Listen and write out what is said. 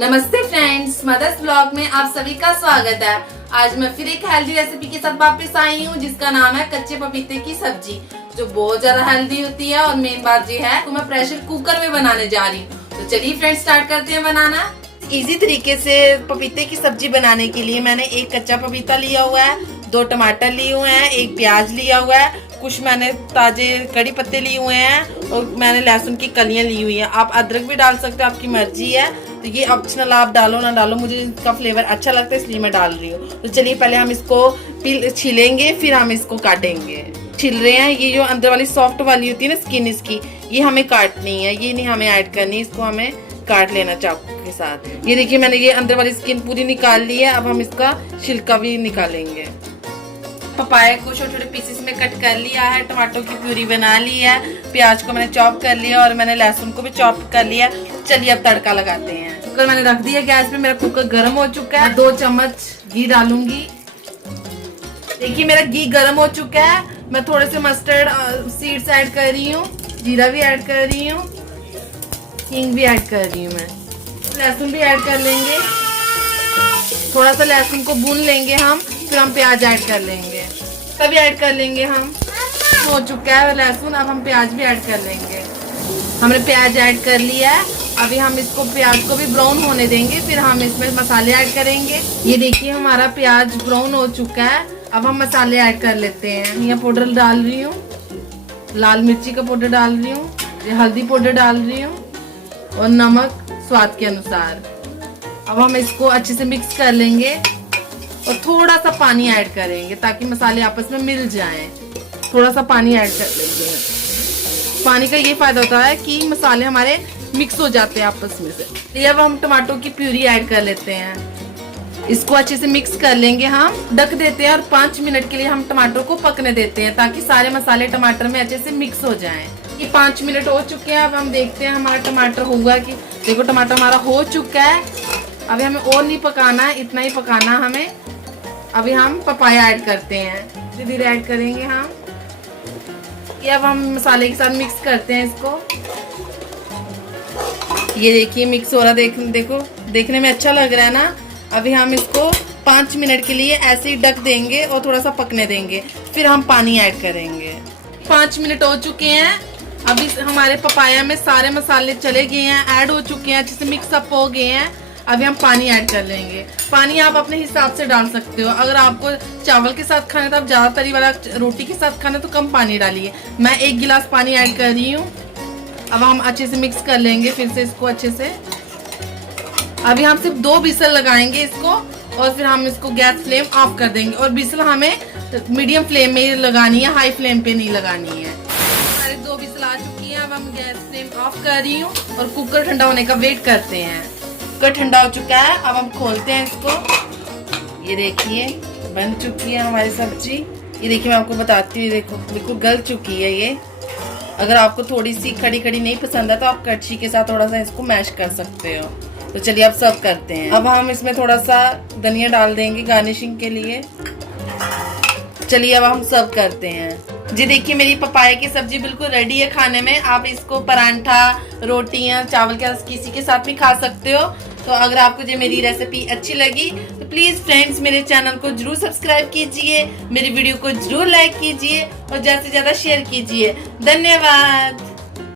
नमस्ते friends, mother's blog में आप सभी का स्वागत है। आज मैं फिर एक हेल्दी रेसिपी के साथ वापस आई हूँ जिसका नाम है कच्चे पपीते की सब्जी, जो बहुत ज्यादा हेल्दी होती है। और मेन बात ये है कि मैं प्रेशर कुकर में बनाने जा रही हूँ। तो चलिए फ्रेंड्स स्टार्ट करते हैं बनाना। इजी तरीके से पपीते की सब्जी बनाने के लिए मैंने एक कच्चा पपीता लिया हुआ है, 2 टमाटर लिए हुए हैं, 1 प्याज लिया हुआ है, कुछ मैंने ताजे कड़ी पत्ते लिए हुए हैं और मैंने लहसुन की कलियां ली हुई हैं। आप अदरक भी डाल सकते हो, आपकी मर्जी है। तो ये ऑप्शनल, आप डालो ना डालो, मुझे इसका फ्लेवर अच्छा लगता है इसलिए मैं डाल रही हूँ। तो चलिए पहले हम इसको छीलेंगे, फिर हम इसको काटेंगे। छिल रहे हैं, ये जो अंदर वाली सॉफ्ट वाली होती है ना स्किन इसकी, ये हमें काटनी है, ये नहीं हमें ऐड करनी, इसको हमें काट लेना चाकू के साथ। ये देखिए मैंने ये अंदर वाली स्किन पूरी निकाल ली है। अब हम इसका छिलका भी निकालेंगे। पपाया को छोटे छोटे पीसेस में कट कर लिया है, टमाटर की प्यूरी बना ली है, प्याज को मैंने चॉप कर लिया और मैंने लहसुन को भी चॉप कर लिया। चलिए अब तड़का लगाते हैं। कुकर मैंने रख दिया गैस पे, मेरा कुकर गर्म हो चुका है। 2 चम्मच घी डालूंगी। देखिए मेरा घी गर्म हो चुका है। मैं थोड़े से मस्टर्ड सीड्स ऐड कर रही हूँ, जीरा भी ऐड कर रही हूँ, हींग भी ऐड कर रही हूँ। मैं लहसुन भी ऐड कर लेंगे, थोड़ा सा लहसुन को भून लेंगे हम, फिर हम प्याज ऐड कर लेंगे, तभी ऐड कर लेंगे हम। हो चुका है लहसुन, अब हम प्याज भी ऐड कर लेंगे। हमने प्याज ऐड कर लिया है। अभी हम इसको प्याज को भी ब्राउन होने देंगे, फिर हम इसमें मसाले ऐड करेंगे। ये देखिए हमारा प्याज ब्राउन हो चुका है। अब हम मसाले ऐड कर लेते हैं। यहाँ पाउडर डाल रही हूँ, लाल मिर्ची का पाउडर डाल रही हूँ, हल्दी पाउडर डाल रही हूँ और नमक स्वाद के अनुसार। अब हम इसको अच्छे से मिक्स कर लेंगे और थोड़ा सा पानी ऐड करेंगे ताकि मसाले आपस में मिल जाएं। थोड़ा सा पानी ऐड कर लेंगे। पानी का ये फायदा होता है कि मसाले हमारे मिक्स हो जाते हैं आपस में से। अब हम टमाटो की प्यूरी ऐड कर लेते हैं। इसको अच्छे से मिक्स कर लेंगे। हम ढक देते हैं और 5 मिनट के लिए हम टमाटर को पकने देते हैं ताकि सारे मसाले टमाटर में अच्छे से मिक्स हो जाएं। ये 5 मिनट हो चुके हैं। अब हम देखते हैं हमारा टमाटर होगा कि, देखो टमाटर हमारा हो चुका है। अभी हमें और नहीं पकाना है, इतना ही पकाना हमें। अभी हम पपाया ऐड करते हैं, धीरे धीरे ऐड करेंगे हम। ये अब हम मसाले के साथ मिक्स करते हैं इसको। ये देखिए मिक्स हो रहा, देखो देखने में अच्छा लग रहा है ना। अभी हम इसको 5 मिनट के लिए ऐसे ही ढक देंगे और थोड़ा सा पकने देंगे, फिर हम पानी ऐड करेंगे। 5 मिनट हो चुके हैं। अभी हमारे पपाया में सारे मसाले चले गए हैं, ऐड हो चुके हैं, अच्छे से मिक्सअप हो गए हैं। अभी हम पानी ऐड कर लेंगे। पानी आप अपने हिसाब से डाल सकते हो। अगर आपको चावल के साथ खाना है तो आप ज्यादा तरी वाला, रोटी के साथ खाना है तो कम पानी डालिए। मैं 1 गिलास पानी ऐड कर रही हूँ। अब हम अच्छे से मिक्स कर लेंगे फिर से इसको अच्छे से। अभी हम सिर्फ 2 विसल लगाएंगे इसको और फिर हम इसको गैस फ्लेम ऑफ कर देंगे। और विसल हमें मीडियम फ्लेम में लगानी है, हाई फ्लेम पे नहीं लगानी है। हमारे 2 विसल आ चुकी है। अब हम गैस फ्लेम ऑफ कर रही हूँ और कुकर ठंडा होने का वेट करते हैं। कुकर ठंडा हो चुका है। अब हम खोलते हैं इसको। ये देखिए बन चुकी है हमारी सब्जी। ये देखिए मैं आपको बताती हूँ, देखो बिल्कुल गल चुकी है ये। अगर आपको थोड़ी सी खड़ी खड़ी नहीं पसंद है तो आप कड़छी के साथ थोड़ा सा इसको मैश कर सकते हो। तो चलिए अब सर्व करते हैं। अब हम इसमें थोड़ा सा धनिया डाल देंगे गार्निशिंग के लिए। चलिए अब हम सर्व करते हैं। जी देखिए मेरी पपाया की सब्जी बिल्कुल रेडी है खाने में। आप इसको परांठा, रोटियां, चावल के किसी के साथ भी खा सकते हो। तो अगर आपको जो मेरी रेसिपी अच्छी लगी तो प्लीज फ्रेंड्स मेरे चैनल को जरूर सब्सक्राइब कीजिए, मेरी वीडियो को जरूर लाइक कीजिए और ज्यादा से ज्यादा शेयर कीजिए। धन्यवाद।